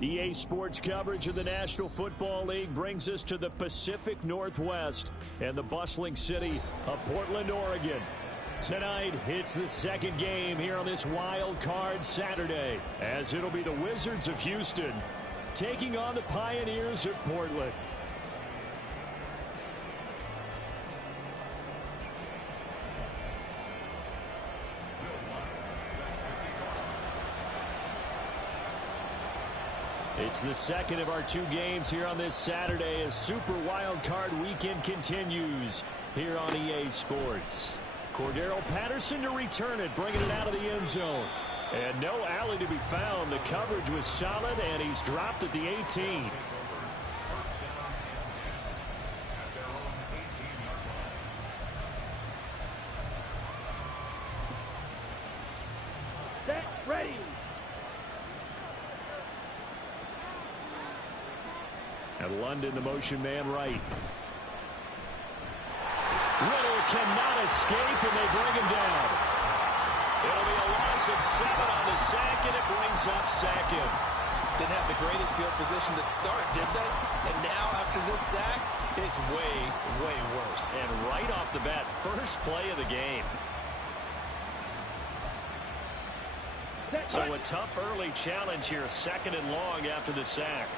EA Sports coverage of the National Football League brings us to the Pacific Northwest and the bustling city of Portland, Oregon. Tonight, it's the second game here on this Wild Card Saturday, as it'll be the Wizards of Houston taking on the Pioneers of Portland. It's the second of our two games here on this Saturday as Super Wild Card Weekend continues here on EA Sports. Cordero Patterson to return it, bringing it out of the end zone. And no alley to be found. The coverage was solid, and he's dropped at the 18. Set, ready. And London, the motion man right. Ritter cannot escape, and they bring him down. It'll be a loss of 7 on the sack, and it brings up second. Didn't have the greatest field position to start, did they? And now, after this sack, it's way, way worse. And right off the bat, first play of the game. So a tough early challenge here, 2nd and long after the sack.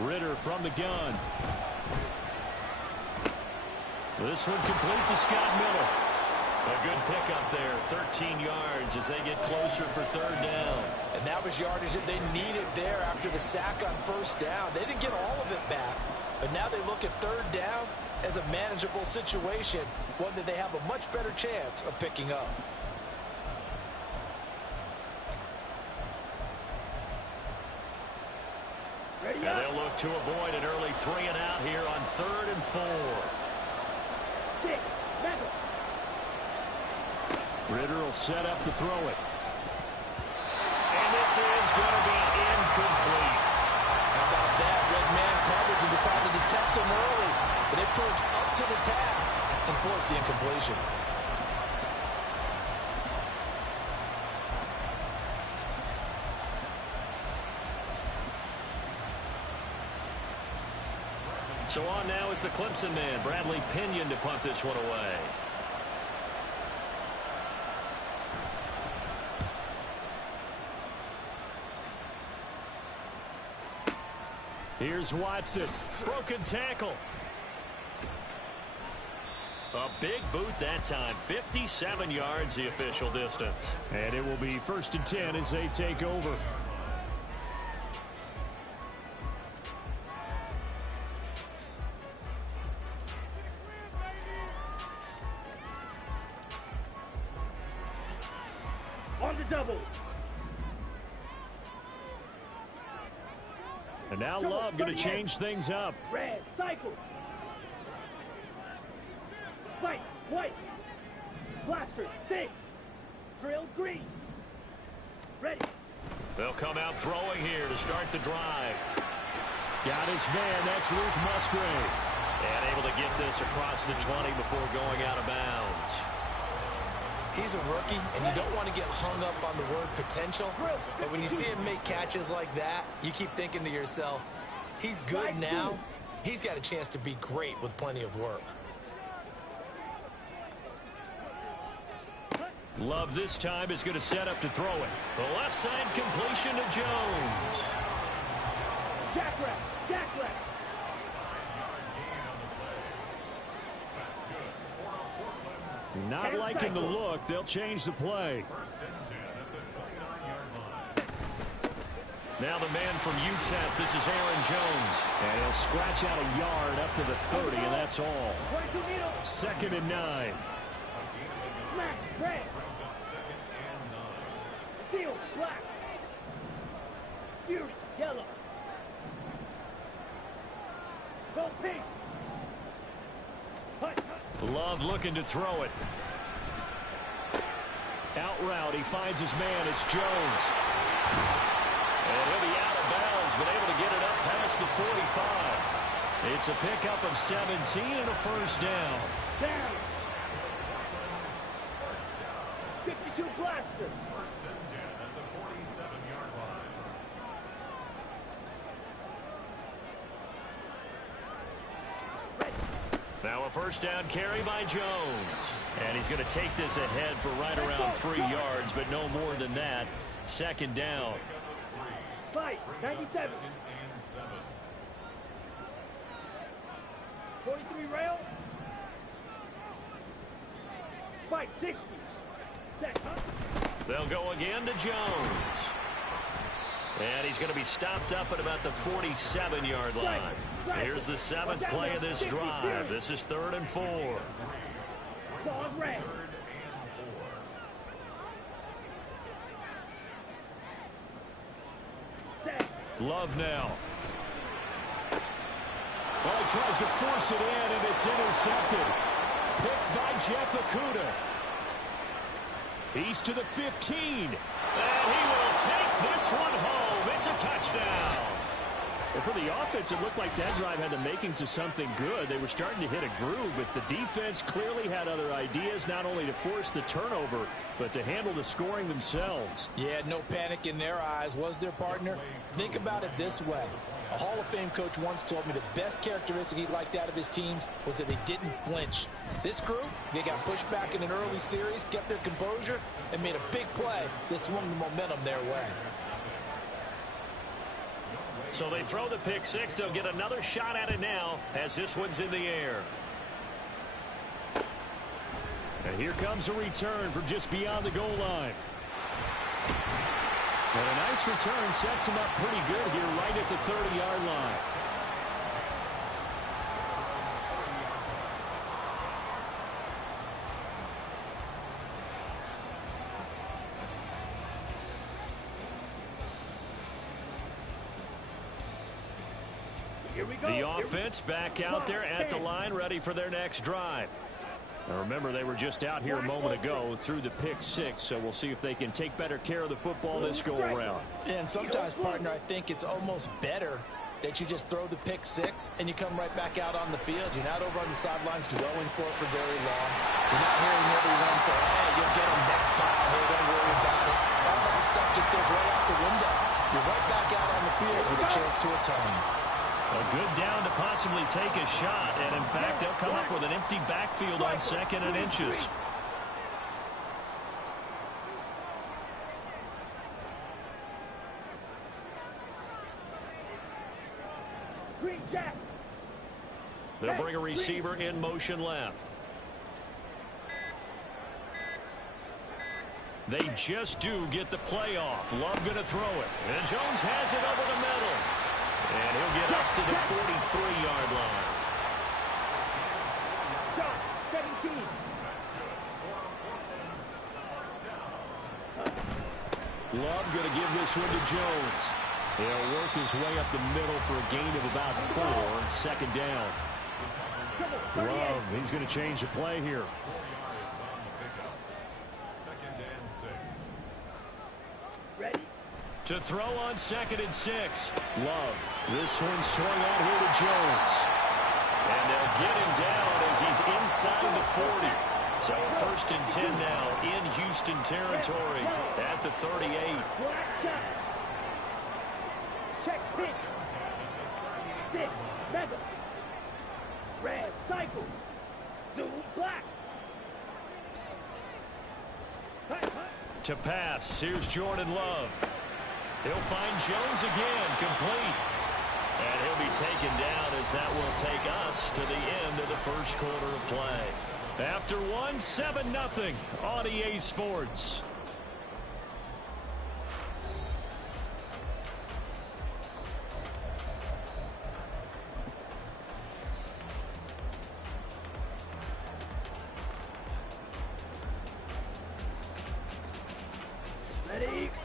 Ritter from the gun. This one complete to Scott Miller. A good pickup there, 13 yards as they get closer for 3rd down. And that was yardage that they needed there after the sack on 1st down. They didn't get all of it back, but now they look at 3rd down as a manageable situation, one that they have a much better chance of picking up. And they'll look to avoid an early 3 and out here on 3rd and 4. Ritter will set up to throw it. And this is going to be incomplete. How about that? Red man coverage and decided to test them early. But it proved up to the task and forced the incompletion. So on now is the Clemson man, Bradley Pinion, to punt this one away. Here's Watson. Broken tackle. A big boot that time. 57 yards the official distance. And it will be 1st and 10 as they take over. On the double. And now Love going to change things up. Red, cycle. White, white. Blaster, 6. Drill, green. Ready. They'll come out throwing here to start the drive. Got his man. That's Luke Musgrave. And able to get this across the 20 before going out of bounds. He's a rookie, and you don't want to get hung up on the word potential. But when you see him make catches like that, you keep thinking to yourself, he's good now. He's got a chance to be great with plenty of work. Love this time is going to set up to throw it. The left side completion to Jones. Jackrack, jackrack. Not liking the look. They'll change the play. Now the man from UTEP, this is Aaron Jones. And he'll scratch out a yard up to the 30, and that's all. 2nd and 9. Smack, red. Steel, black. Fury, yellow. Go pink. Love looking to throw it. Out route, he finds his man. It's Jones. And he'll be out of bounds, but able to get it up past the 45. It's a pickup of 17 and a 1st down. Down. 52 Blaster. first down carry by Jones. And he's going to take this ahead for right around 3 yards, but no more than that. Second down. Fight, 97. 43 rail. Fight, 60. Set, huh? They'll go again to Jones. And he's going to be stopped up at about the 47-yard line. Here's the 7th play of this drive. This is 3rd and 4. Ball red. Set. Love now. Well, he tries to force it in, and it's intercepted. Picked by Jeff Okudah. He's to the 15. And he will take this one home. It's a touchdown. Well, for the offense, it looked like that drive had the makings of something good. They were starting to hit a groove, but the defense clearly had other ideas, not only to force the turnover, but to handle the scoring themselves. Yeah, no panic in their eyes, was there, partner? Think about it this way. A Hall of Fame coach once told me the best characteristic he liked out of his teams was that they didn't flinch. This group, they got pushed back in an early series, kept their composure, and made a big play that swung the momentum their way. So they throw the pick six. They'll get another shot at it now as this one's in the air. And here comes a return from just beyond the goal line. And a nice return sets him up pretty good here right at the 30-yard line. Here we go. The offense back out there at the line, ready for their next drive. Now remember, they were just out here a moment ago through the pick six, so we'll see if they can take better care of the football this go-around. And sometimes, partner, I think it's almost better that you just throw the pick six and you come right back out on the field. You're not over on the sidelines dwelling for it for very long. You're not hearing everyone say, hey, you'll get them next time. Hey, don't worry about it. All that stuff just goes right out the window. You're right back out on the field with a chance to atone. A good down to possibly take a shot, and in fact, they'll come up with an empty backfield on 2nd and inches. They'll bring a receiver in motion left. They just do get the play off. Love going to throw it. And Jones has it over the middle. And he'll get up to the 43-yard line. 17. Love going to give this one to Jones. He'll work his way up the middle for a gain of about 4. 2nd down. Love, he's going to change the play here. Ready? To throw on 2nd and 6. Love. This one swung out here to Jones. And they'll get him down as he's inside the 40. So 1st and 10 now in Houston territory at the 38. Black shot. Check pitch. 6. Mega. Red cycle. Zoom black. Hut, hut. To pass. Here's Jordan Love. He'll find Jones again, complete. And he'll be taken down as that will take us to the end of the first quarter of play. After one, 7-0 on EA Sports.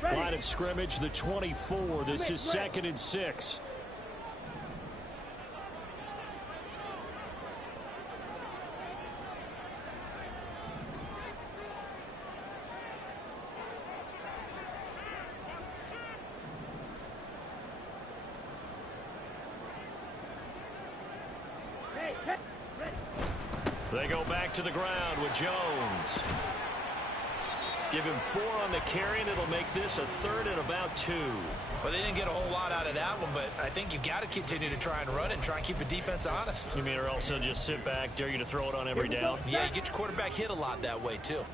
Line of scrimmage, the 24. This is 2nd and 6. They go back to the ground with Jones. Give him 4 on the carry, and it'll make this a 3rd and about 2. Well, they didn't get a whole lot out of that one, but I think you've got to continue to try and run and try and keep the defense honest. You mean or else they'll just sit back, dare you to throw it on every down? Yeah, you get your quarterback hit a lot that way, too.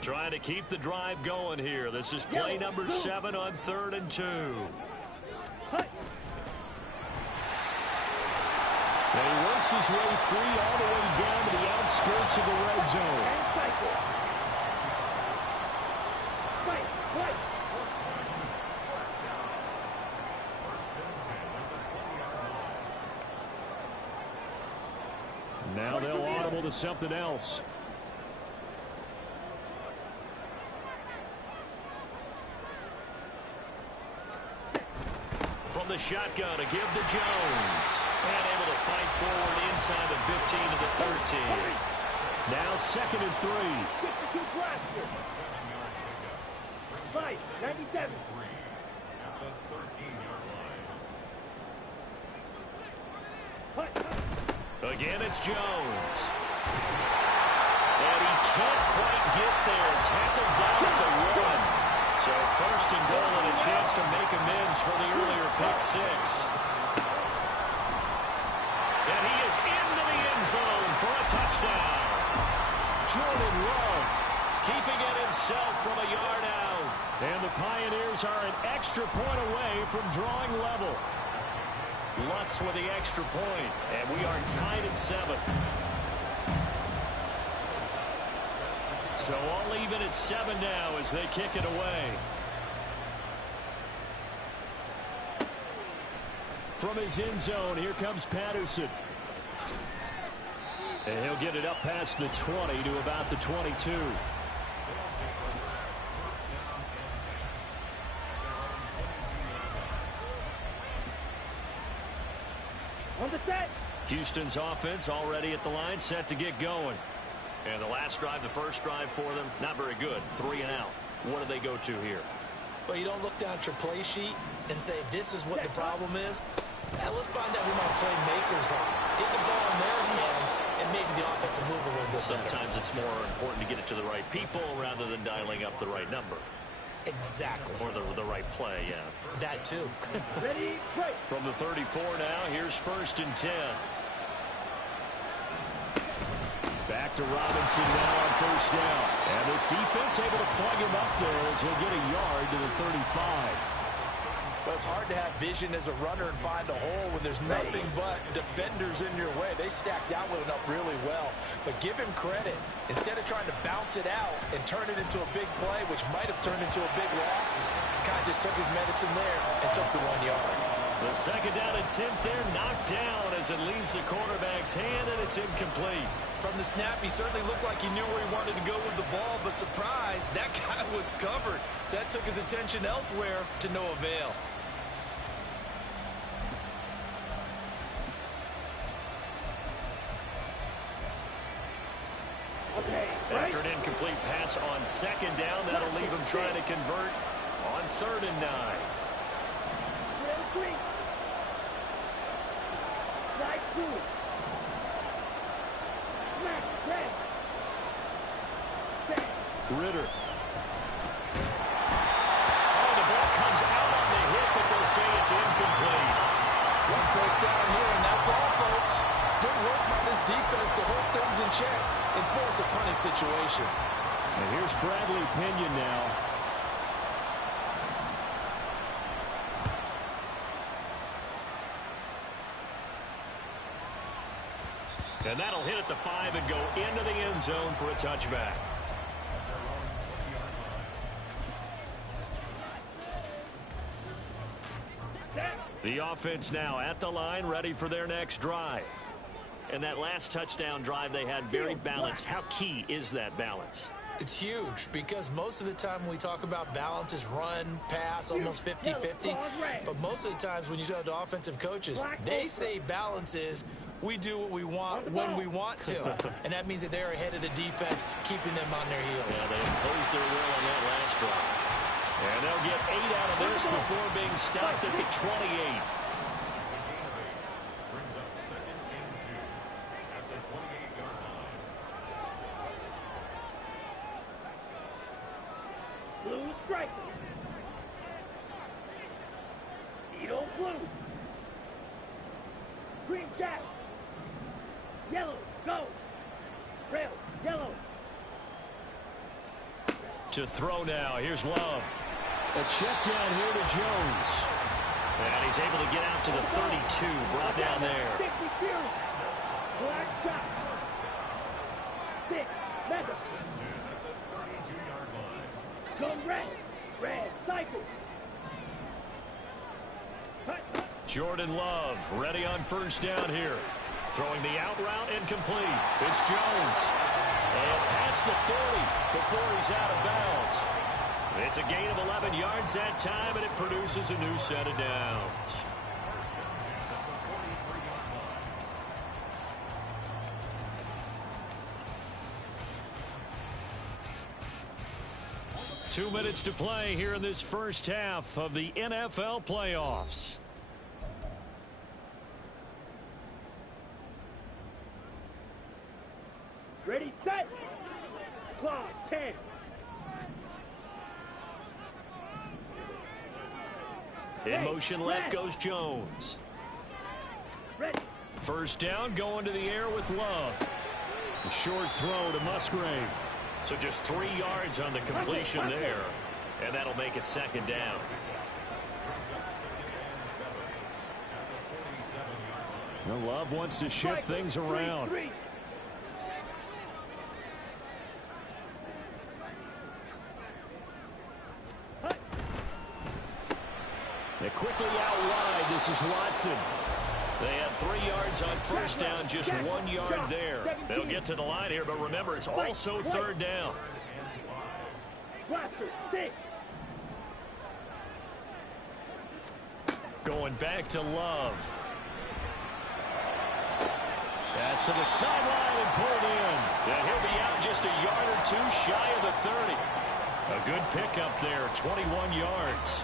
Trying to keep the drive going here. This is play number 7 on 3rd and 2. And he works his way free all the way down to the outskirts of the red zone. Now they'll audible to something else. From the shotgun, a give to Jones. And able to fight forward inside the 15 to the 13. Now 2nd and 3. 62 blaster. 97. Again, it's Jones. And he can't quite get there. Tackled down at the 1. So 1st and goal and a chance to make amends for the earlier pick 6. And he is into the end zone for a touchdown. Jordan Love keeping it himself from a yard out. And the Pioneers are an extra point away from drawing level. Lutz with the extra point, and we are tied at 7. So all even at 7 now as they kick it away. From his end zone, here comes Patterson. And he'll get it up past the 20 to about the 22. On the set. Houston's offense already at the line, set to get going. And the last drive, the first drive for them, not very good. 3 and out. What do they go to here? Well, you don't look down at your play sheet and say, this is what the problem is. Let's find out who my playmakers are. Get the ball in their hands, and maybe the offense will move a little bit better. Sometimes it's more important to get it to the right people rather than dialing up the right number. Exactly. Or the right play, yeah. That, too. Ready, break. From the 34 now, here's 1st and 10. Back to Robinson now on 1st down. And this defense able to plug him up there as he'll get a yard to the 35. But it's hard to have vision as a runner and find a hole when there's nothing but defenders in your way. They stacked that one up really well. But give him credit. Instead of trying to bounce it out and turn it into a big play, which might have turned into a big loss, kind of just took his medicine there and took the 1 yard. The 2nd down and 10th there, knocked down as it leaves the quarterback's hand, and it's incomplete. From the snap, he certainly looked like he knew where he wanted to go with the ball, but surprise, that guy was covered. So that took his attention elsewhere to no avail. Okay, After an incomplete pass on 2nd down, that'll leave him trying to convert on 3rd and 9. Three. Slide 2. Smash, red. Set. Ritter. Oh, the ball comes out on the hit, but they'll say it's incomplete. 1 first down here, and that's all, folks. Good work by this defense to hold things in check and force a punting situation. And here's Bradley Pinion now. And that'll hit at the 5 and go into the end zone for a touchback. The offense now at the line, ready for their next drive. And that last touchdown drive they had very balanced. How key is that balance? It's huge because most of the time when we talk about balance is run, pass, almost 50-50. But most of the times when you talk to offensive coaches, they say balance is we do what we want when we want to. And that means that they're ahead of the defense, keeping them on their heels. Yeah, they imposed their will on that last drive. And they'll get 8 out of this before being stopped at the 28. strike. Needle blue. Green jack. Yellow, go. Red, yellow. To throw now. Here's Love. A check down here to Jones. And he's able to get out to the 32. Brought down there. 62. Black shot. 6. Mega. Go red. Red. Cycle. Jordan Love ready on first down here. Throwing the out route incomplete. It's Jones. And past the 40 before he's out of bounds. It's a gain of 11 yards that time, and it produces a new set of downs. Two minutes to play here in this first half of the NFL playoffs. Ready, set. Clock, 10. In motion left goes Jones. Ready. First down going to the air with Love. A short throw to Musgrave. So just 3 yards on the completion there. And that'll make it second down. Well, Love wants to shift things around. They quickly out wide. This is Watson. They had 3 yards on first down, just 1 yard there. They'll get to the line here, but remember, it's also third down. Going back to Love. Pass to the sideline and pulled in. And he'll be out just a yard or two shy of the 30. A good pickup there, 21 yards.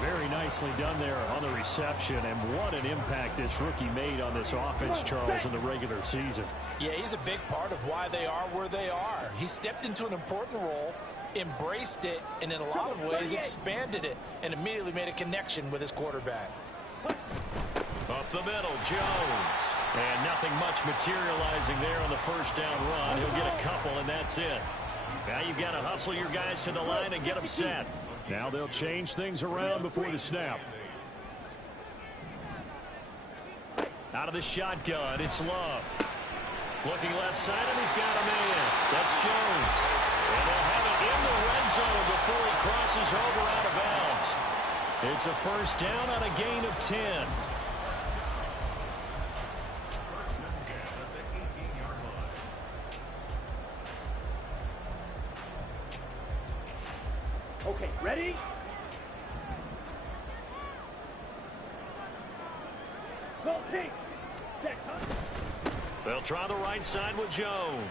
Very nicely done there on the reception, and what an impact this rookie made on this offense, Charles, in the regular season. Yeah, he's a big part of why they are where they are. He stepped into an important role, embraced it, and in a lot of ways expanded it, and immediately made a connection with his quarterback. Up the middle, Jones. And nothing much materializing there on the first down run. He'll get a couple, and that's it. Now you've got to hustle your guys to the line and get them set. Now they'll change things around before the snap. Out of the shotgun, it's Love. Looking left side, and he's got a man. That's Jones. And they'll have it in the red zone before he crosses over out of bounds. It's a first down on a gain of 10. Okay, ready? Go pink. Set, huh? They'll try the right side with Jones.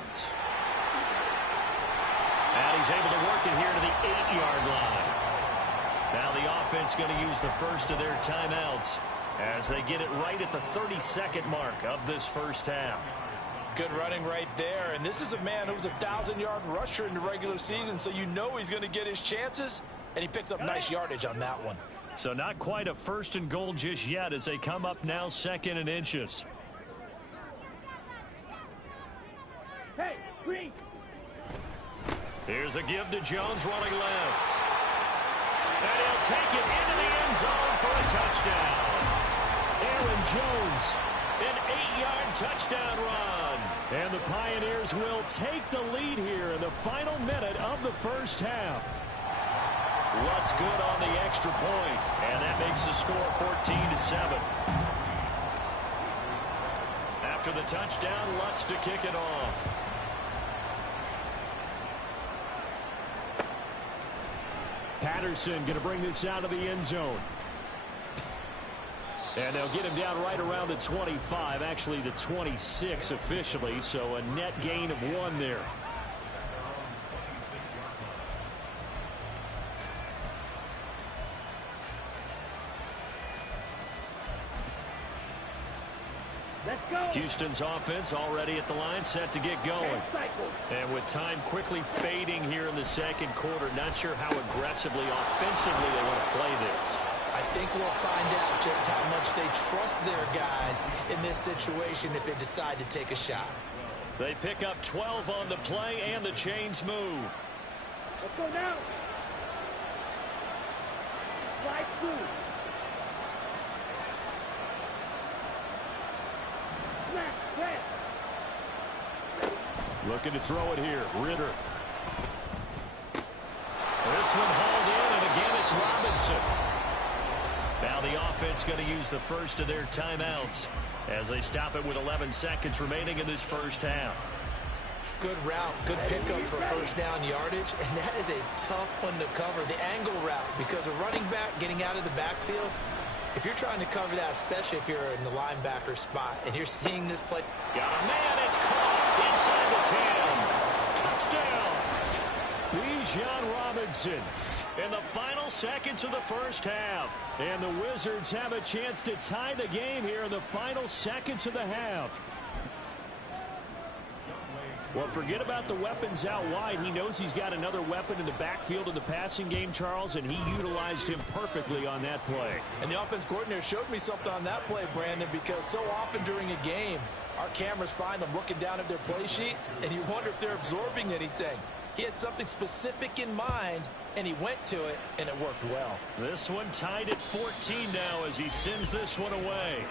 And he's able to work it here to the 8-yard line. Now the offense going to use the first of their timeouts as they get it right at the 32nd mark of this first half. Good running right there, and this is a man who was a 1,000-yard rusher in the regular season, so you know he's going to get his chances, and he picks up nice yardage on that one. So not quite a first and goal just yet as they come up now second and inches. Hey, green. Here's a give to Jones running left. And he'll take it into the end zone for a touchdown. Aaron Jones, an 8-yard touchdown run. And the Pioneers will take the lead here in the final minute of the first half. What's good on the extra point, and that makes the score 14-7. After the touchdown, Lutz to kick it off. Patterson going to bring this out of the end zone. And they'll get him down right around the 25, actually the 26 officially, so a net gain of 1 there. Let's go. Houston's offense already at the line, set to get going. And with time quickly fading here in the second quarter, not sure how aggressively, offensively they want to play this. I think we'll find out just how much they trust their guys in this situation if they decide to take a shot. They pick up 12 on the play, and the chains move. Let's go now. Slide through. Snap, press. Looking to throw it here. Ritter. This one hauled in, and again it's Robinson. Now the offense going to use the first of their timeouts as they stop it with 11 seconds remaining in this first half. Good route, good pickup for first down yardage, and that is a tough one to cover, the angle route, because a running back getting out of the backfield, if you're trying to cover that, especially if you're in the linebacker spot, and you're seeing this play. Got a man, it's caught inside the 10. Touchdown. Bijan Robinson in the final seconds of the first half. And the Wizards have a chance to tie the game here in the final seconds of the half. Well, forget about the weapons out wide. He knows he's got another weapon in the backfield of the passing game, Charles, and he utilized him perfectly on that play. And the offense coordinator showed me something on that play, Brandon, because so often during a game, our cameras find them looking down at their play sheets, and you wonder if they're absorbing anything. He had something specific in mind, and he went to it, and it worked well. This one tied at 14 now as he sends this one away.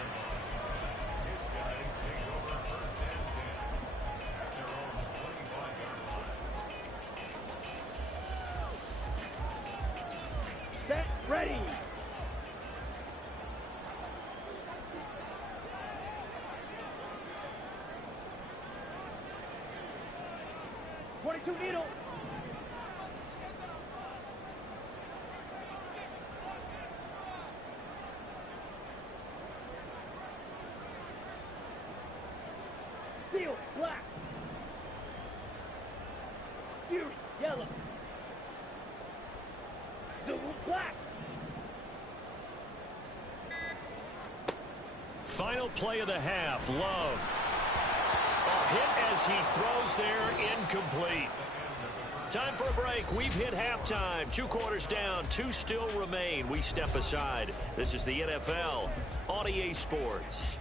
Set, ready. .22 needle. Steel, black. Fury, yellow. Zulu, black. Final play of the half, Love. A hit as he throws there, incomplete. Time for a break. We've hit halftime. 2 quarters down, 2 still remain. We step aside. This is the NFL on EA Sports.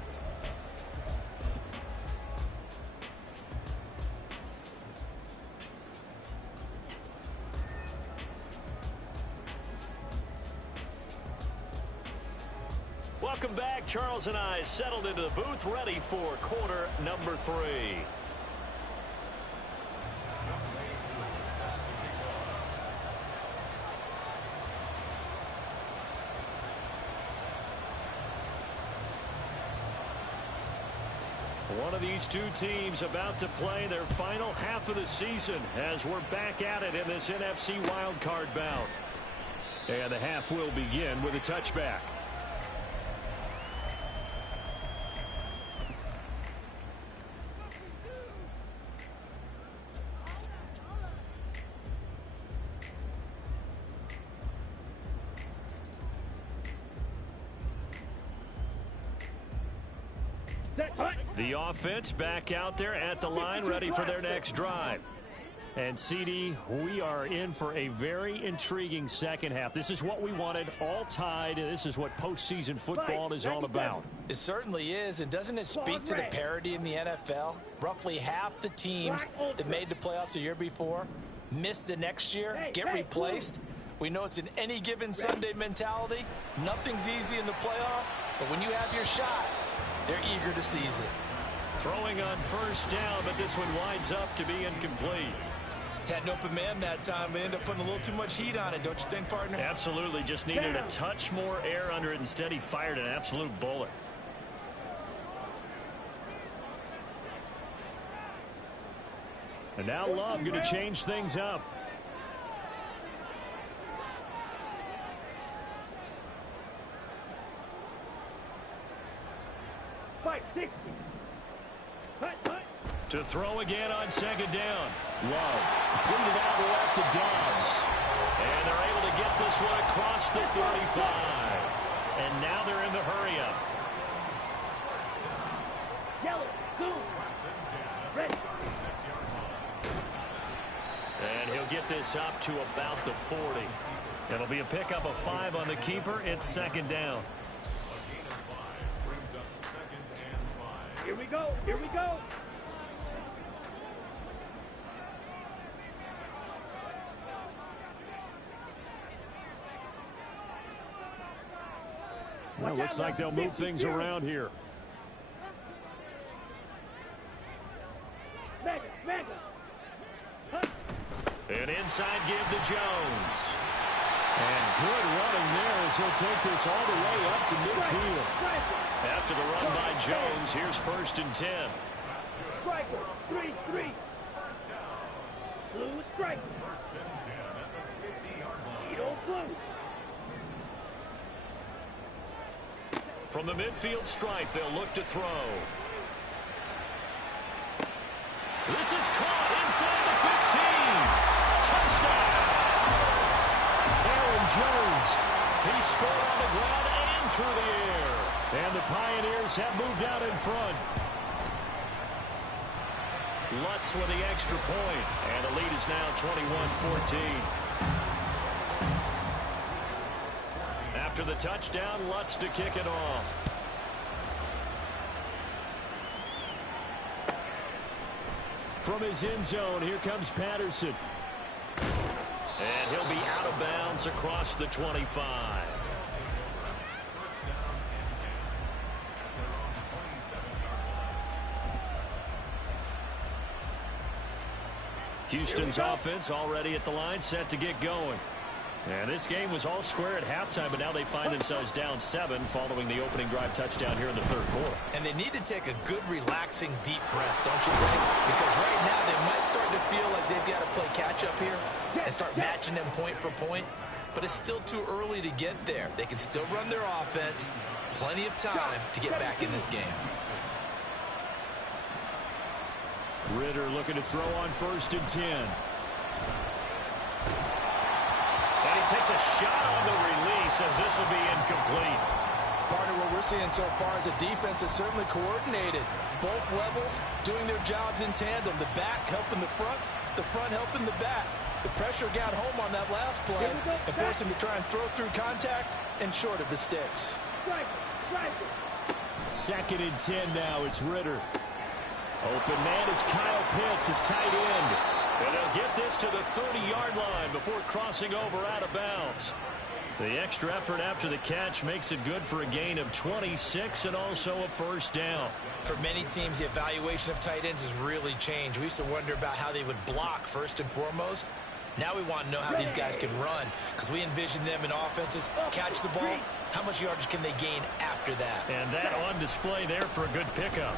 Welcome back. Charles and I settled into the booth, ready for quarter number 3. One of these two teams about to play their final half of the season as we're back at it in this NFC Wild Card bout. And the half will begin with a touchback. The offense back out there at the line, ready for their next drive. And CD, we are in for a very intriguing second half. This is what we wanted, all tied. This is what postseason football is all about. It certainly is, and doesn't it speak to the parity in the NFL? Roughly half the teams that made the playoffs the year before missed the next year, get replaced. We know it's an any given Sunday mentality. Nothing's easy in the playoffs, but when you have your shot, they're eager to seize it. Throwing on first down, but this one winds up to be incomplete. Had an open man that time, but ended up putting a little too much heat on it, don't you think, partner? Absolutely. Just needed a touch more air under it. Instead, he fired an absolute bullet. And now Love going to change things up. To throw again on second down. Love completed out left to Dobbs. And they're able to get this one across the 35. And now they're in the hurry-up. get this up to about the 40. It'll be a pickup of 5 on the keeper. It's second down. Here we go. Here we go. Well, looks like they'll move things around here. An inside give to Jones. And good running there as he'll take this all the way up to midfield. After the run by Jones, here's 1st and 10. Striker, 3-3. Blue striker. Edo blue. From the midfield stripe, they'll look to throw. This is caught inside the 15. Touchdown! Aaron Jones. He scored on the ground and through the air. And the Pioneers have moved out in front. Lutz with the extra point. And the lead is now 21-14. After the touchdown, Lutz to kick it off. From his end zone, here comes Patterson. And he'll be out of bounds across the 25. Houston's offense already at the line, set to get going. And this game was all square at halftime, but now they find themselves down 7 following the opening drive touchdown here in the 3rd quarter. And they need to take a good, relaxing, deep breath, don't you think? Because right now they might start to feel like they've got to play catch-up here and start matching them point for point. But it's still too early to get there. They can still run their offense. Plenty of time to get back in this game. Ritter looking to throw on 1st and 10. And he takes a shot on the release as this will be incomplete. Partner, what we're seeing so far is a defense that's certainly coordinated. Both levels doing their jobs in tandem. The back helping the front helping the back. The pressure got home on that last play and forced him to try and throw through contact and short of the sticks. 2nd and 10 now. It's Ritter. Open man is Kyle Pitts, his tight end. And they'll get this to the 30-yard line before crossing over out of bounds. The extra effort after the catch makes it good for a gain of 26 and also a 1st down. For many teams, the evaluation of tight ends has really changed. We used to wonder about how they would block first and foremost. Now we want to know how these guys can run because we envision them in offenses, catch the ball. How much yardage can they gain after that? And that on display there for a good pickup.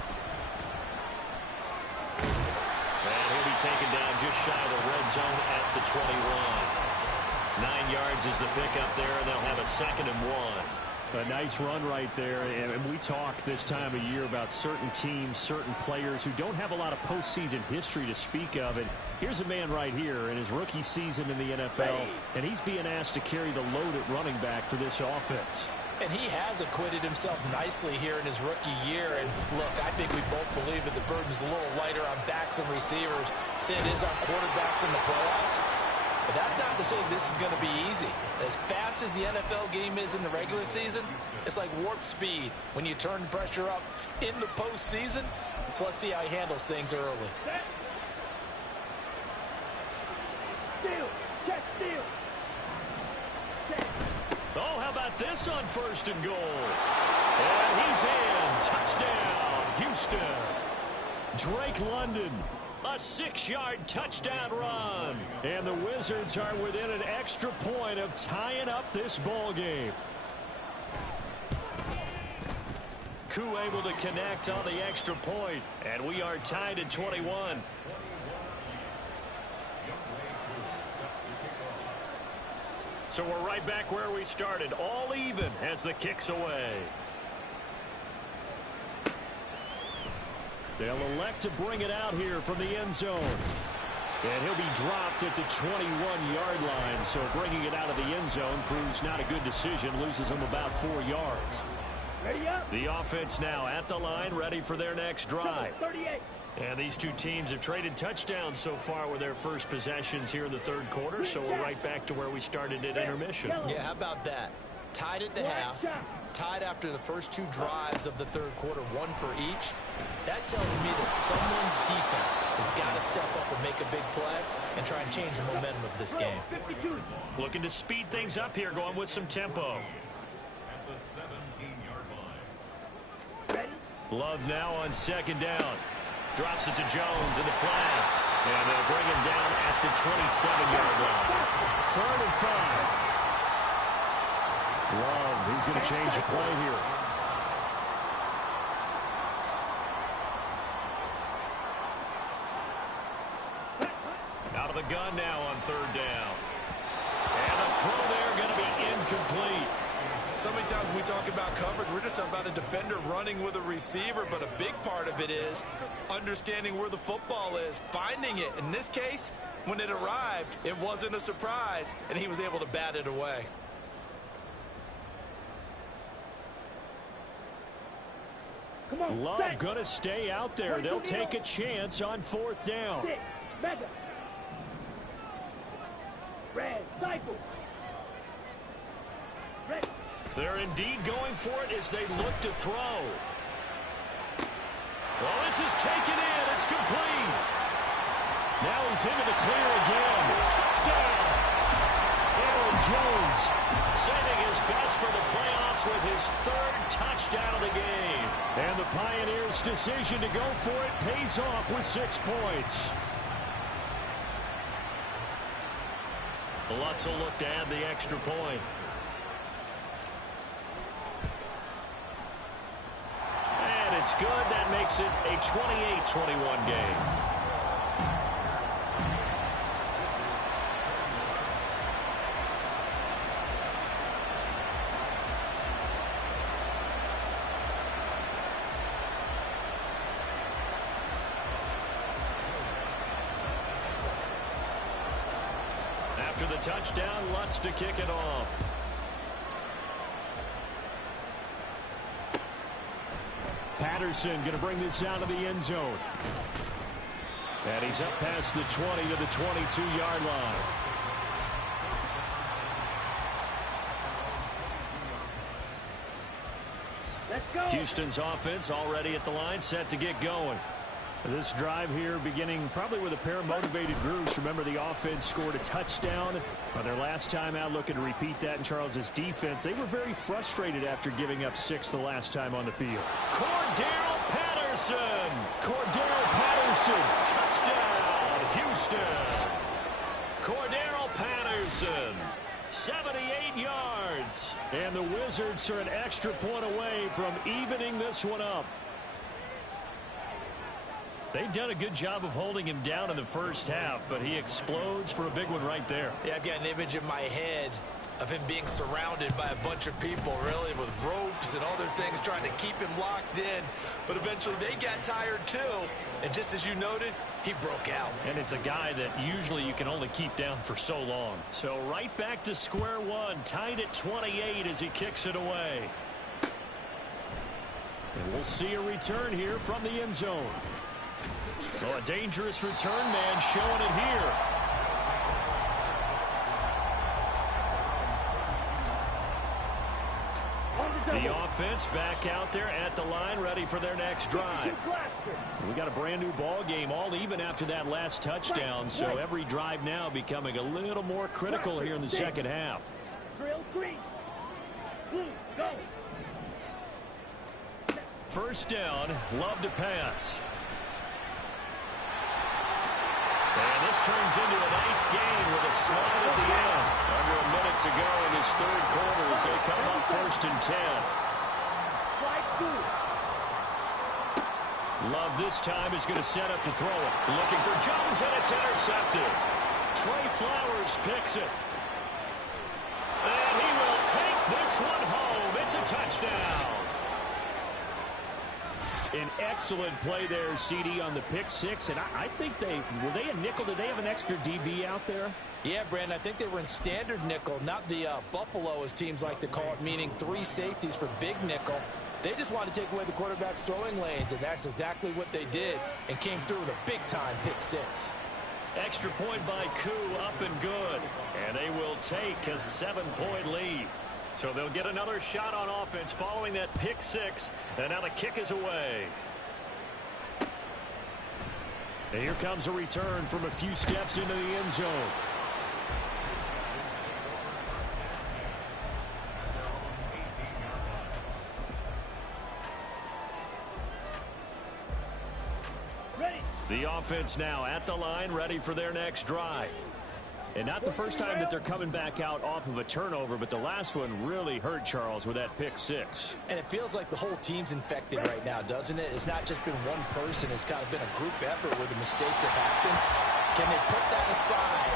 And he'll be taken down just shy of the red zone at the 21. 9 yards is the pickup there, and they'll have a 2nd and 1. A nice run right there, and we talk this time of year about certain teams, certain players who don't have a lot of postseason history to speak of. And here's a man right here in his rookie season in the NFL, and he's being asked to carry the load at running back for this offense. And he has acquitted himself nicely here in his rookie year. And look, I think we both believe that the burden's a little lighter on backs and receivers than it is on quarterbacks in the playoffs. But that's not to say this is going to be easy. As fast as the NFL game is in the regular season, it's like warp speed when you turn pressure up in the postseason. So let's see how he handles things early. Steal. Check steal. Oh, how about this on 1st and goal? And he's in. Touchdown, Houston. Drake London. A 6-yard touchdown run. And the Wizards are within an extra point of tying up this ball game. Koo able to connect on the extra point. And we are tied at 21. So we're right back where we started. All even as the kick's away. They'll elect to bring it out here from the end zone. And he'll be dropped at the 21-yard line. So bringing it out of the end zone proves not a good decision. Loses him about 4 yards. Ready up. The offense now at the line, ready for their next drive. 38. And these two teams have traded touchdowns so far with their first possessions here in the third quarter, so we're right back to where we started at intermission. Yeah, how about that? Tied at the half, tied after the first two drives of the third quarter, one for each. That tells me that someone's defense has got to step up and make a big play and try and change the momentum of this game. 52. Looking to speed things up here, going with some tempo. At the 17-yard line. Ready. Love now on second down. Drops it to Jones in the flag. And they'll bring him down at the 27-yard line. 3rd and 5. Love, he's going to change the play here. Out of the gun now on 3rd down. And the throw there going to be incomplete. So many times when we talk about coverage, we're just about a defender running with a receiver, but a big part of it is understanding where the football is, finding it. In this case, when it arrived, it wasn't a surprise, and he was able to bat it away. Come on. Love going to stay out there. They'll take a chance on 4th down. 6. Mega. Red. Cycle. Red. They're indeed going for it as they look to throw. Well, this is taken in. It's complete. Now he's into the clear again. Touchdown. Aaron Jones sending his best for the playoffs with his 3rd touchdown of the game. And the Pioneers' decision to go for it pays off with 6 points. Lutz will look to add the extra point. And it's good. That makes it a 28-21 game. After the touchdown, Lutz to kick it off. Patterson going to bring this out of the end zone. And he's up past the 20 to the 22-yard line. Let's go. Houston's offense already at the line, set to get going. This drive here beginning probably with a pair of motivated groups. Remember, the offense scored a touchdown on their last time out, looking to repeat that in Charles's defense. They were very frustrated after giving up 6 the last time on the field. Cordero Patterson! Cordero Patterson! Touchdown, Houston! Cordero Patterson, 78 yards. And the Wizards are an extra point away from evening this one up. They've done a good job of holding him down in the first half, but he explodes for a big one right there. Yeah, I've got an image in my head of him being surrounded by a bunch of people, really, with ropes and other things trying to keep him locked in. But eventually they got tired, too. And just as you noted, he broke out. And it's a guy that usually you can only keep down for so long. So right back to square one, tied at 28 as he kicks it away. And we'll see a return here from the end zone. So a dangerous return man showing it here. The offense back out there at the line, ready for their next drive. We got a brand new ball game, all even after that last touchdown. So every drive now becoming a little more critical here in the second half. Drill 3. Blue, go. First down, Love to pass. And this turns into a nice gain with a slide at the end. Under a minute to go in this third quarter as they come up 1st and 10. Love this time is going to set up to throw it. Looking for Jones, and it's intercepted. Trey Flowers picks it. And he will take this one home. It's a touchdown. An excellent play there, CD, on the pick six. And I think were they a nickel? Did they have an extra DB out there? Yeah, Brandon, I think they were in standard nickel, not the Buffalo, as teams like to call it, meaning 3 safeties for big nickel. They just want to take away the quarterback's throwing lanes, and that's exactly what they did and came through with a big-time pick six. Extra point by Koo, up and good. And they will take a 7-point lead. So they'll get another shot on offense following that pick six. And now the kick is away. And here comes a return from a few steps into the end zone. The offense now at the line, ready for their next drive. And not the first time that they're coming back out off of a turnover, but the last one really hurt Charles with that pick six. And it feels like the whole team's infected right now, doesn't it? It's not just been one person. It's kind of been a group effort where the mistakes have happened. Can they put that aside,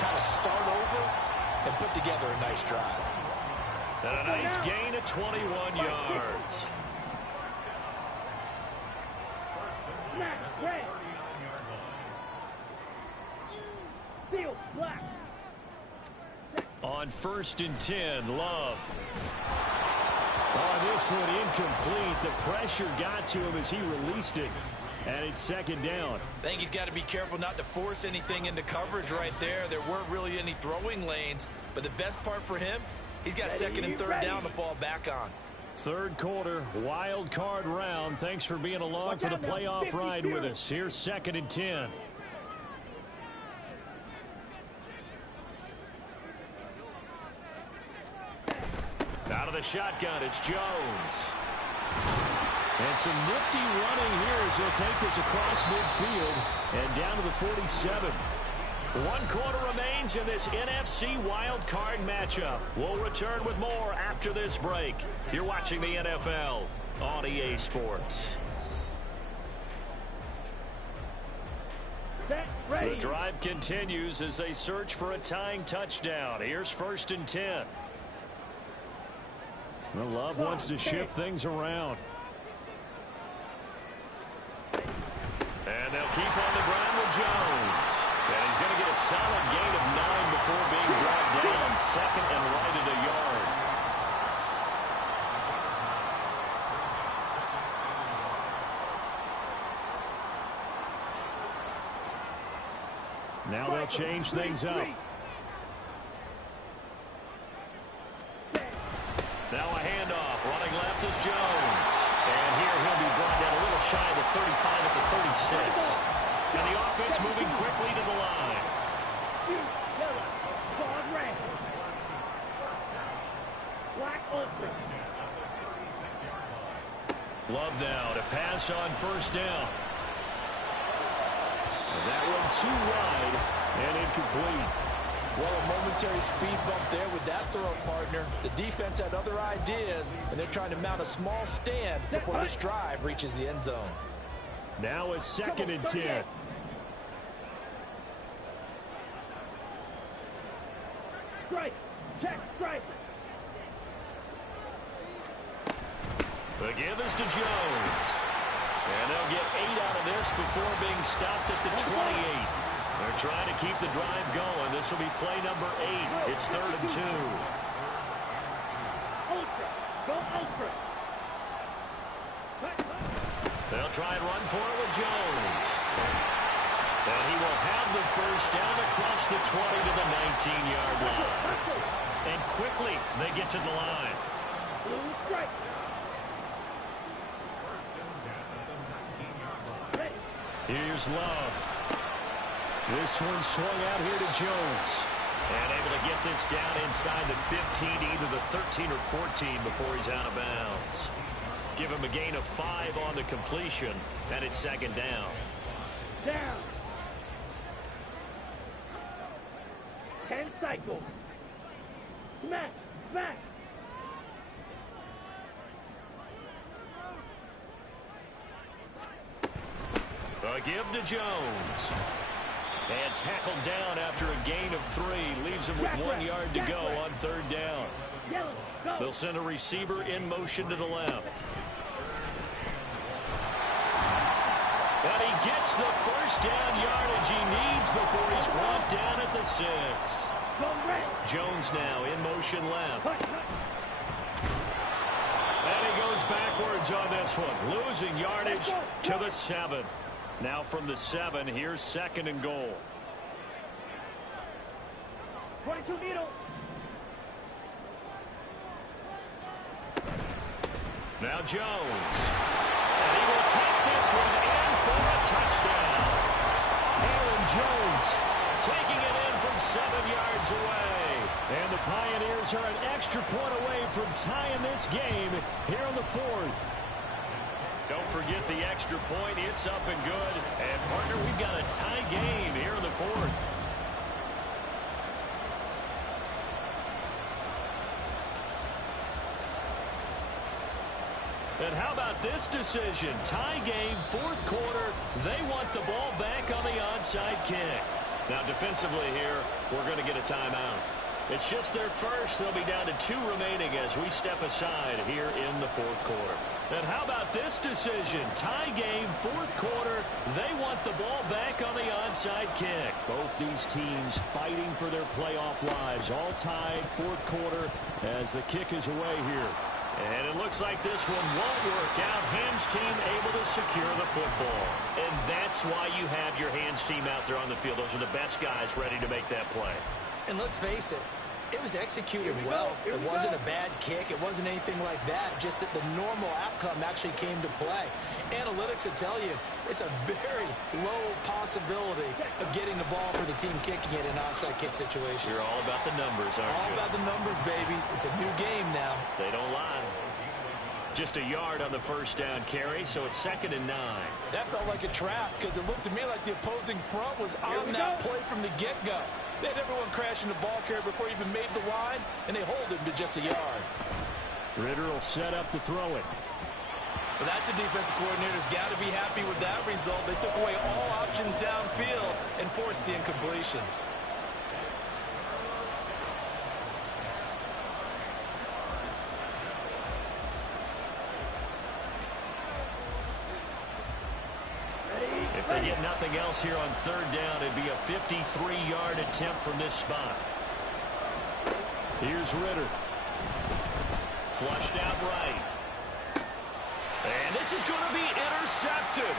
kind of start over, and put together a nice drive? And a nice gain of 21 yards. On 1st and 10, Love. Oh, this one incomplete. The pressure got to him as he released it. And it's 2nd down. I think he's got to be careful not to force anything into coverage right there. There weren't really any throwing lanes. But the best part for him, he's got 2nd and 3rd down to fall back on. 3rd quarter, wild card round. Thanks for being along for the playoff ride with us. Here's 2nd and 10. Out of the shotgun, it's Jones. And some nifty running here as he'll take this across midfield and down to the 47. 1 quarter remains in this NFC Wild Card matchup. We'll return with more after this break. You're watching the NFL on EA Sports. The drive continues as they search for a tying touchdown. Here's 1st and 10. Well, Love wants to shift things around. And they'll keep on the ground with Jones. And he's going to get a solid gain of 9 before being brought down. 2nd and right at a yard. Now they'll change things up. Now a handoff. Running left is Jones. And here he'll be brought down a little shy of the 35 at the 36. And the offense moving quickly to the line. Love now to pass on 1st down. And that one too wide and incomplete. Well, a momentary speed bump there with that throw partner. The defense had other ideas, and they're trying to mount a small stand before this drive reaches the end zone. Now a 2nd and 10. Strike. Check. Strike. The give is to Jones. And they'll get 8 out of this before being stopped at the 28. They're trying to keep the drive going. This will be play number 8. It's 3rd and 2. Ultra. Go ultra. They'll try and run for it with Jones. And he will have the 1st down across the 20 to the 19-yard line. And quickly they get to the line. Blue strike. Here's Love. This one swung out here to Jones. And able to get this down inside the 15, either the 13 or 14 before he's out of bounds. Give him a gain of 5 on the completion, and it's 2nd down. Down. 10 cycles. Smack. Smack. A give to Jones. And tackled down after a gain of 3. Leaves him with 1 yard to go on 3rd down. Yellow. Go. They'll send a receiver in motion to the left. And he gets the 1st down yardage he needs before he's brought down at the 6. Go red. Jones now in motion left. Cut. And he goes backwards on this one, losing yardage to the 7. Now from the 7, here's 2nd and goal. 22 needle. Now Jones. And he will take this one in for a touchdown. Aaron Jones taking it in from 7 yards away. And the Pioneers are an extra point away from tying this game here in the 4th. Don't forget the extra point. It's up and good. And, partner, we've got a tie game here in the 4th. And how about this decision? Tie game, 4th quarter. They want the ball back on the onside kick. Now, defensively here, we're going to get a timeout. It's just their first. They'll be down to 2 remaining as we step aside here in the 4th quarter. And how about this decision? Tie game, 4th quarter. They want the ball back on the onside kick. Both these teams fighting for their playoff lives. All tied, 4th quarter as the kick is away here. And it looks like this one won't work out. Hands team able to secure the football. And that's why you have your hands team out there on the field. Those are the best guys ready to make that play. And let's face it, it was executed well. It wasn't a bad kick. It wasn't anything like that. Just that the normal outcome actually came to play. Analytics will tell you it's a very low possibility of getting the ball for the team kicking it in an onside kick situation. You're all about the numbers, aren't you? All about the numbers, baby. It's a new game now. They don't lie. Just a yard on the first down carry, so it's 2nd and 9. That felt like a trap because it looked to me like the opposing front was on that play from the get-go. They had everyone crashing the ball carrier before he even made the line, and they hold him to just a yard. Ritter will set up to throw it. Well, that's a defensive coordinator's got to be happy with that result. They took away all options downfield and forced the incompletion. If they get nothing else here on 3rd down, it'd be a 53-yard attempt from this spot. Here's Ritter. Flushed out right. And this is going to be intercepted.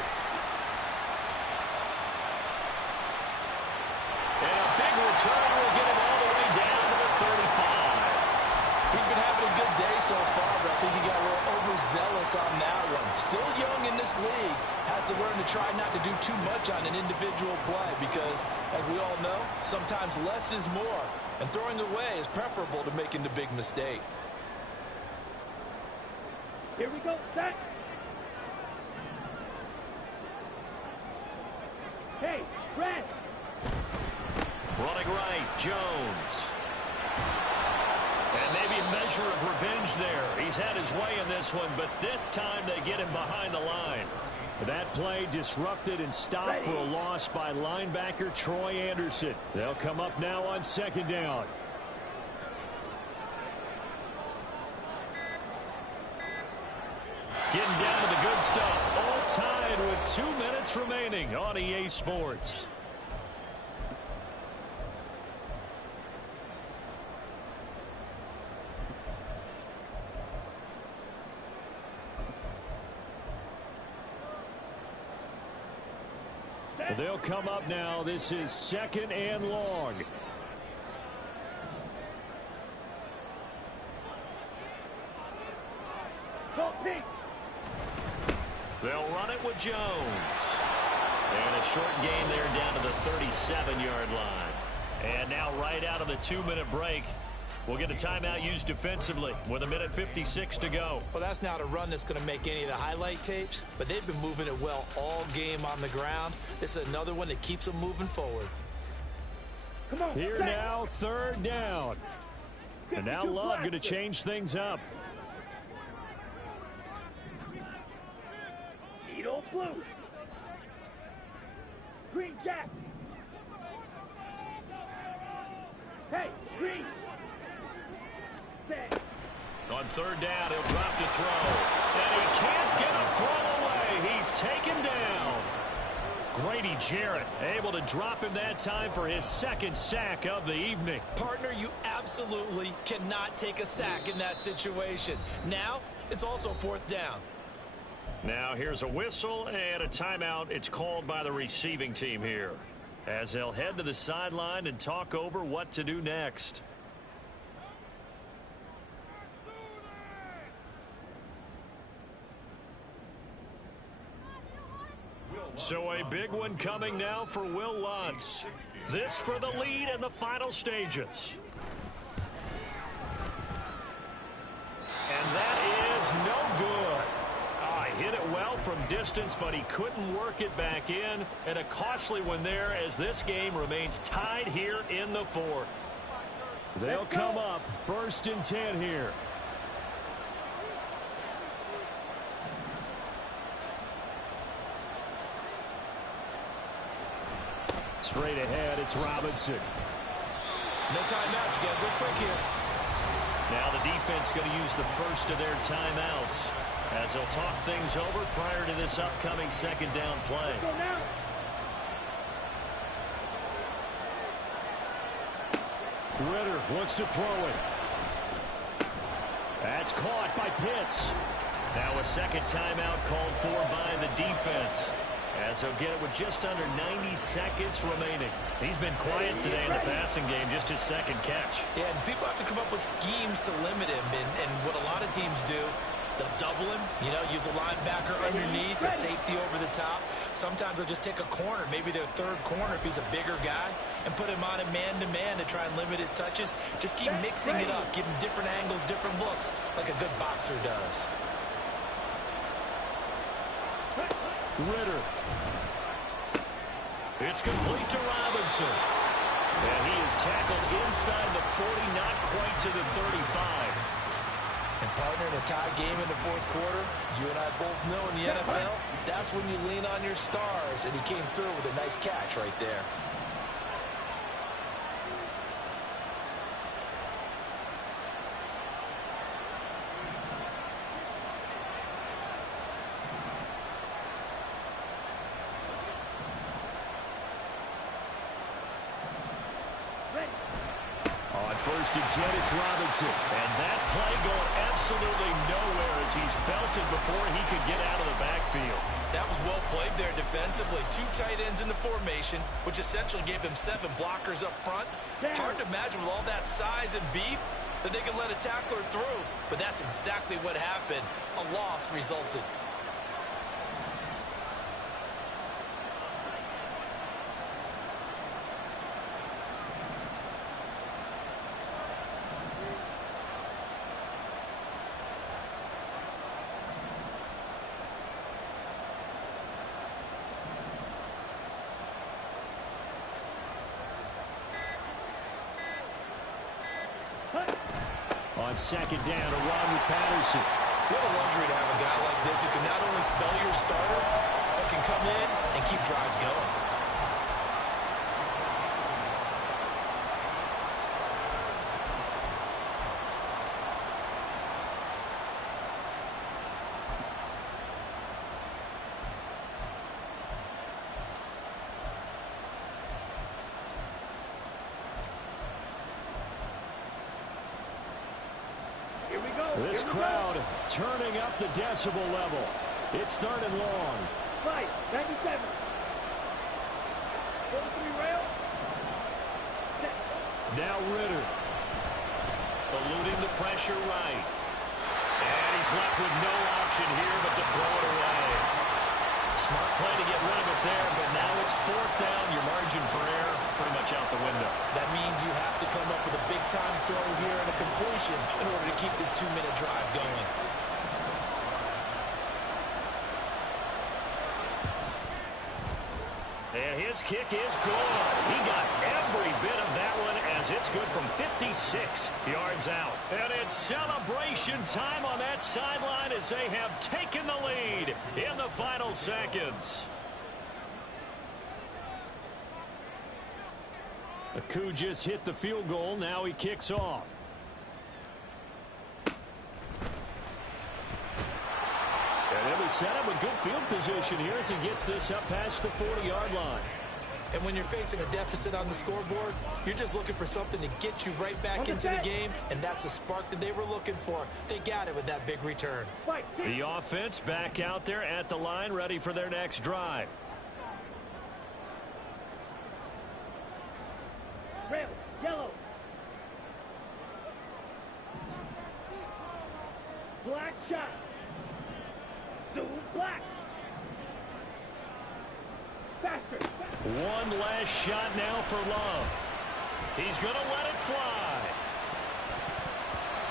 And a big return will get him all the way down to the 35. He's been having a good day so far, but I think he got a little overzealous on that one. Still young in this league. Has to learn to try not to do too much on an individual play because, as we all know, sometimes less is more. And throwing away is preferable to making the big mistake. Here we go, set. Hey, red. Running right, Jones. And maybe a measure of revenge there. He's had his way in this one, but this time they get him behind the line. That play disrupted and stopped for a loss by linebacker Troy Anderson. They'll come up now on 2nd down. Getting down to the good stuff. All tied with 2 minutes remaining on EA Sports. They'll come up now. This is 2nd and long. They'll run it with Jones. And a short gain there down to the 37-yard line. And now right out of the 2-minute break, we'll get a timeout used defensively with 1:56 to go. Well, that's not a run that's going to make any of the highlight tapes, but they've been moving it well all game on the ground. This is another one that keeps them moving forward. Come on. Here now, 3rd down. And now Love going to change things up. Needle blue. Green jack. Hey, green. Set. On 3rd down, he'll drop to throw. And he can't get a throw away. He's taken down. Grady Jarrett able to drop him that time for his 2nd sack of the evening. Partner, you absolutely cannot take a sack in that situation. Now, it's also 4th down. Now here's a whistle and a timeout. It's called by the receiving team here, as they'll head to the sideline and talk over what to do next. So a big one coming now for Will Lutz. This for the lead in the final stages. And that is no good. Hit it well from distance, but he couldn't work it back in. And a costly one there as this game remains tied here in the 4th. They'll come up 1st and 10 here. Straight ahead, it's Robinson. No timeout. You got to go quick here. Now the defense going to use the first of their timeouts, as they'll talk things over prior to this upcoming 2nd down play. Ritter looks to throw it. That's caught by Pitts. Now a 2nd timeout called for by the defense, as they'll get it with just under 90 seconds remaining. He's been quiet today in the passing game, just his 2nd catch. Yeah, and people have to come up with schemes to limit him, and what a lot of teams do, they'll double him, use a linebacker underneath, a safety over the top. Sometimes they'll just take a corner, maybe their 3rd corner if he's a bigger guy, and put him on a man-to-man to try and limit his touches. Just keep mixing it up, give him different angles, different looks, like a good boxer does. Ritter. It's complete to Robinson. And he is tackled inside the 40, not quite to the 35. And partner, in a tie game in the 4th quarter, you and I both know in the NFL, that's when you lean on your stars, and he came through with a nice catch right there. On 1st and 10, it's Robinson. And that play going absolutely nowhere as he's belted before he could get out of the backfield. That was well played there defensively. 2 tight ends in the formation, which essentially gave them 7 blockers up front. Hard to imagine with all that size and beef that they could let a tackler through. But that's exactly what happened. A loss resulted. On 2nd down, a run with Patterson. What a luxury to have a guy like this who can not only spell your starter, but can come in and keep drives going. This crowd turning up the decibel level. It's 3rd and long. Right, 97. 43 rail. Now Ritter. Eluding the pressure right. And he's left with no option here but to throw it away. Smart play to get rid of it there, but now it's 4th down. Your margin for error pretty much out the window. That means you have to come up with a big-time throw here and a completion in order to keep this 2-minute drive going. And his kick is good. He got every bit of that one as it's good from 56 yards out. And it's celebration time on that sideline as they have taken the lead in the final seconds. Aku just hit the field goal. Now he kicks off. And then we set up a good field position here as he gets this up past the 40-yard line. And when you're facing a deficit on the scoreboard, you're just looking for something to get you right back into the game, and that's the spark that they were looking for. They got it with that big return. The offense back out there at the line, ready for their next drive. Red, yellow. Black shot. Zoom black. Faster. One last shot now for Love. He's going to let it fly.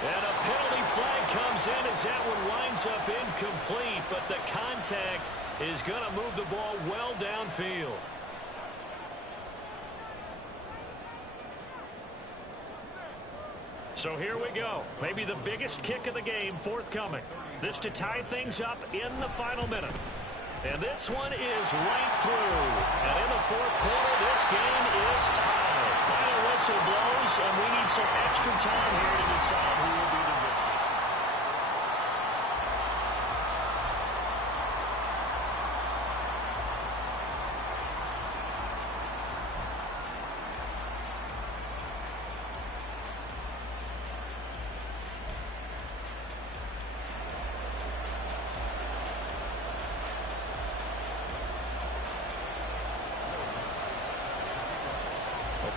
And a penalty flag comes in as that one winds up incomplete, but the contact is going to move the ball well downfield. So here we go. Maybe the biggest kick of the game forthcoming. This to tie things up in the final minute. And this one is right through. And in the fourth quarter, this game is tied. Final whistle blows, and we need some extra time here to decide who will be the victor.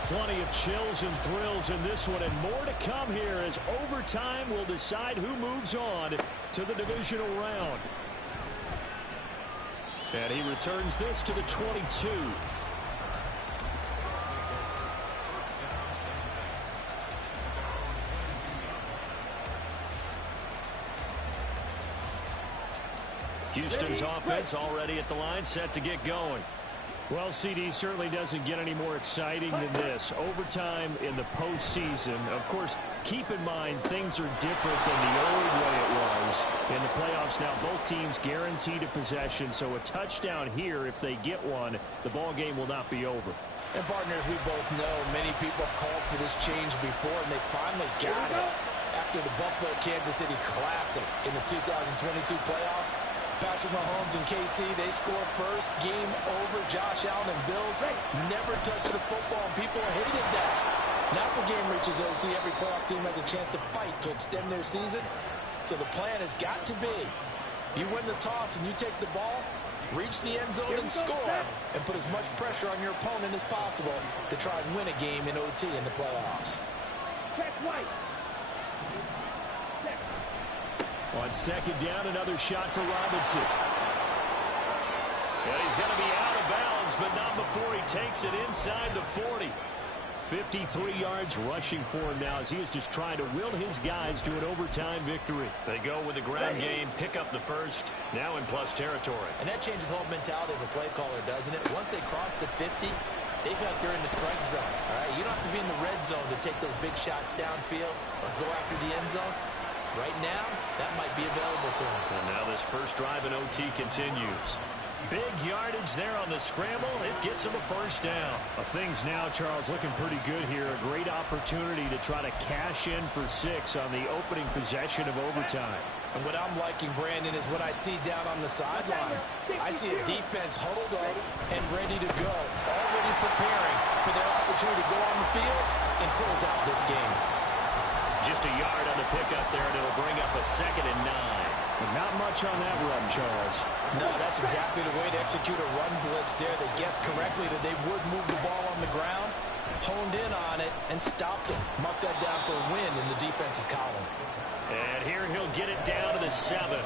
Plenty of chills and thrills in this one, and more to come here as overtime will decide who moves on to the divisional round. And he returns this to the 22. Houston's offense already at the line, set to get going. Well, CD certainly doesn't get any more exciting than this. Overtime in the postseason. Of course, keep in mind things are different than the old way it was. In the playoffs now, both teams guaranteed a possession, so a touchdown here, if they get one, the ball game will not be over. And partners, we both know many people have called for this change before, and they finally got it. After the Buffalo-Kansas City Classic in the 2022 playoffs, Patrick Mahomes and KC, they score first. Game over. Josh Allen and Bills never touched the football. People hated that. Now the game reaches OT. Every playoff team has a chance to fight to extend their season. So the plan has got to be, if you win the toss and you take the ball, reach the end zone and score, and put as much pressure on your opponent as possible to try and win a game in OT in the playoffs. Check right. On second down, another shot for Robinson. And he's going to be out of bounds, but not before he takes it inside the 40. 53 yards rushing for him now as he is just trying to will his guys to an overtime victory. They go with the ground game, pick up the first, now in plus territory. And that changes the whole mentality of a play caller, doesn't it? Once they cross the 50, they feel like they're in the strike zone. All right, you don't have to be in the red zone to take those big shots downfield or go after the end zone. Right now, that might be available to him. And now this first drive in OT continues. Big yardage there on the scramble. It gets him a first down. Things now, Charles, looking pretty good here. A great opportunity to try to cash in for 6 on the opening possession of overtime. And what I'm liking, Brandon, is what I see down on the sidelines. I see a defense huddled up and ready to go, already preparing for their opportunity to go on the field and close out this game. Just a yard on the pickup there, and it'll bring up a 2nd and 9. But not much on that run, Charles. No, that's exactly the way to execute a run blitz there. They guessed correctly that they would move the ball on the ground, honed in on it, and stopped it. Mark that down for a win in the defense's column. And here he'll get it down to the 7.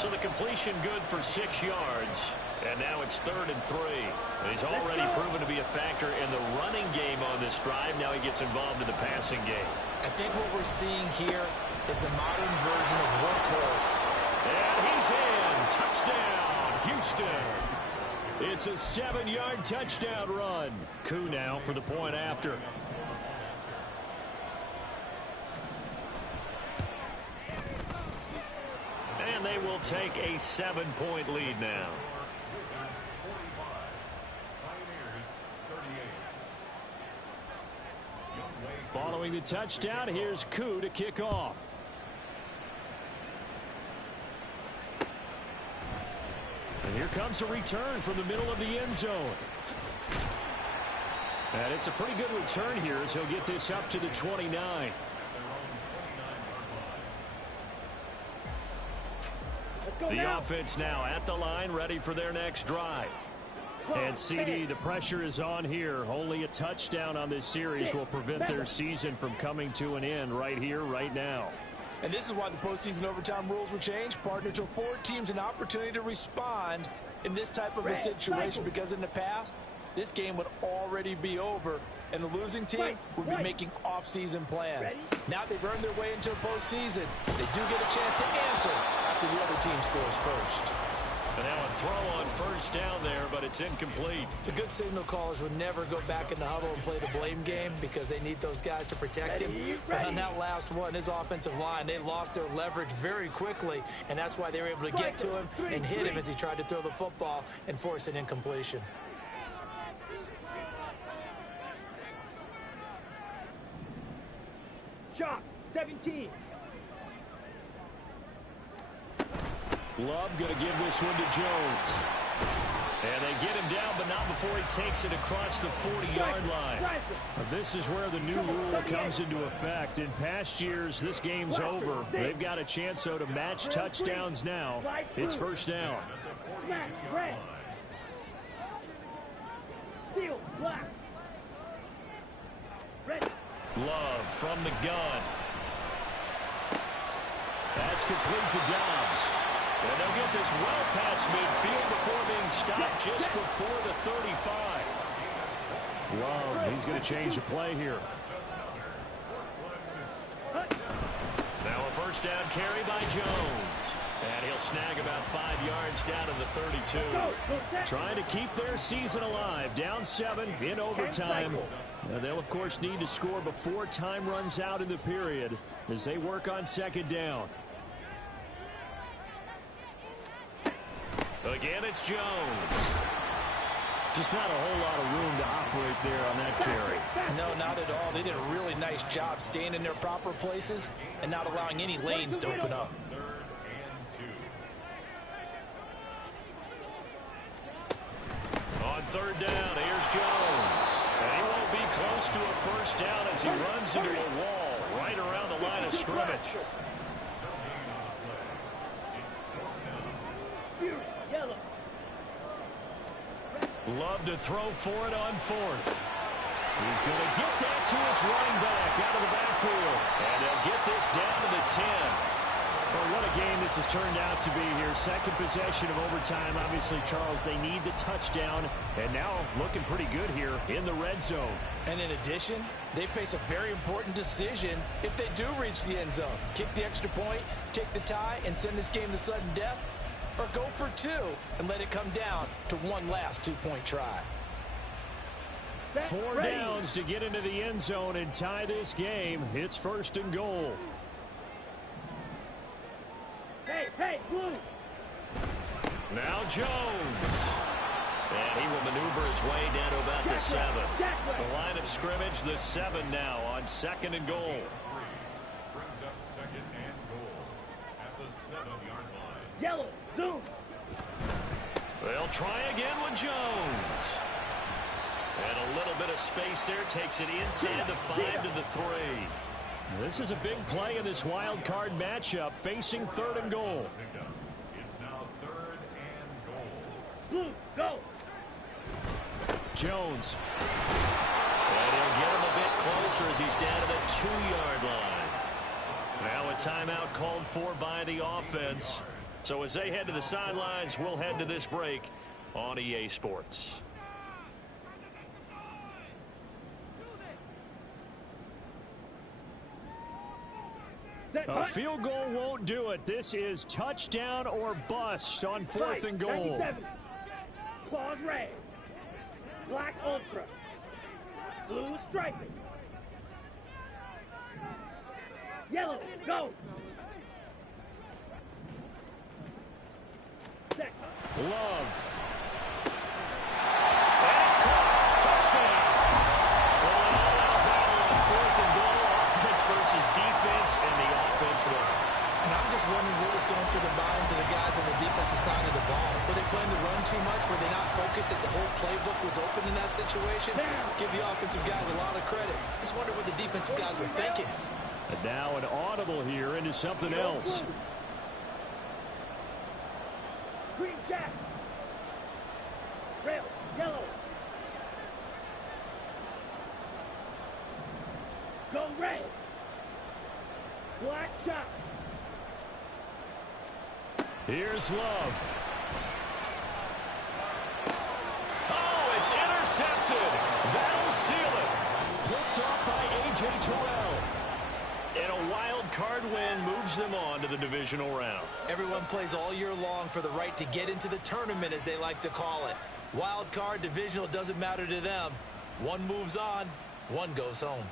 So the completion good for 6 yards. And now it's 3rd and 3. And he's already proven to be a factor in the running game on this drive. Now he gets involved in the passing game. I think what we're seeing here is the modern version of workhorse. And he's in. Touchdown, Houston. It's a 7-yard touchdown run. Koo now for the point after. And they will take a 7-point lead now. Following the touchdown, here's Koo to kick off. And here comes a return from the middle of the end zone. And it's a pretty good return here as he'll get this up to the 29. The offense now at the line, ready for their next drive. And CD, the pressure is on here. Only a touchdown on this series will prevent their season from coming to an end right here, right now. And this is why the postseason overtime rules were changed, partner, to afford teams an opportunity to respond in this type of a situation, because in the past, this game would already be over, and the losing team would be making off-season plans. Now they've earned their way into a postseason. They do get a chance to answer after the other team scores first. And now a throw on first down there, but it's incomplete. The good signal callers would never go back in the huddle and play the blame game because they need those guys to protect him. But on that last one, his offensive line, they lost their leverage very quickly, and that's why they were able to get to him and hit him as he tried to throw the football and force an incompletion. Shot, 17. Love going to give this one to Jones. And they get him down, but not before he takes it across the 40-yard line. This is where the new rule comes into effect. In past years, this game's over. They've got a chance, though, to match touchdowns now. It's first down. Red. Steel, black. Red. Love from the gun. That's complete to Dobbs. And they'll get this well past midfield before being stopped just before the 35. Love, he's going to change the play here. Now a first down carry by Jones. And he'll snag about 5 yards down to the 32. Trying to keep their season alive. Down 7 in overtime. And they'll, of course, need to score before time runs out in the period as they work on second down. Again, it's Jones. Just not a whole lot of room to operate there on that carry. No, not at all. They did a really nice job staying in their proper places and not allowing any lanes to open up. On third down, here's Jones. And he won't be close to a first down as he runs into a wall right around the line of scrimmage. Love to throw for it on fourth. He's going to get that to his running back out of the backfield. And they'll get this down to the 10. Well, what a game this has turned out to be here. Second possession of overtime. Obviously, Charles, they need the touchdown. And now looking pretty good here in the red zone. And in addition, they face a very important decision if they do reach the end zone. Kick the extra point, take the tie, and send this game to sudden death. Or go for 2 and let it come down to one last 2-point try. 4 downs to get into the end zone and tie this game. It's first and goal. Hey, blue. Now Jones. And he will maneuver his way down to about the 7. The line of scrimmage, the 7 now on second and goal. Brings up second and goal at the 7-yard line. Yellow, zoom. They'll try again with Jones. And a little bit of space there. Takes it inside the 5 to the 3. This is a big play in this wild card matchup, facing third and goal. It's now 3rd and goal. Blue, go. Jones. And he'll get him a bit closer as he's down to the 2-yard line. Now a timeout called for by the offense. So as they head to the sidelines, we'll head to this break on EA Sports. A field goal won't do it. This is touchdown or bust on 4th and goal. 97. Claws red. Black ultra. Blue striping. Yellow, go. Love. And it's caught. Touchdown. Well, an all-out battle on 4th and goal. Offense versus defense, and the offense won. And I'm just wondering what was going through the minds of the guys on the defensive side of the ball. Were they playing the run too much? Were they not focused at the whole playbook was open in that situation. Give the offensive guys a lot of credit. Just wonder what the defensive guys were thinking. And now an audible here into something else. Green jack. Red, yellow. Go red. Black shot. Here's Love. Oh, it's intercepted. That'll seal it. Picked off by A.J. Terrell. And a wild card win moves them on to the divisional round. Everyone plays all year long for the right to get into the tournament, as they like to call it. Wild card, divisional, doesn't matter to them. One moves on, one goes home.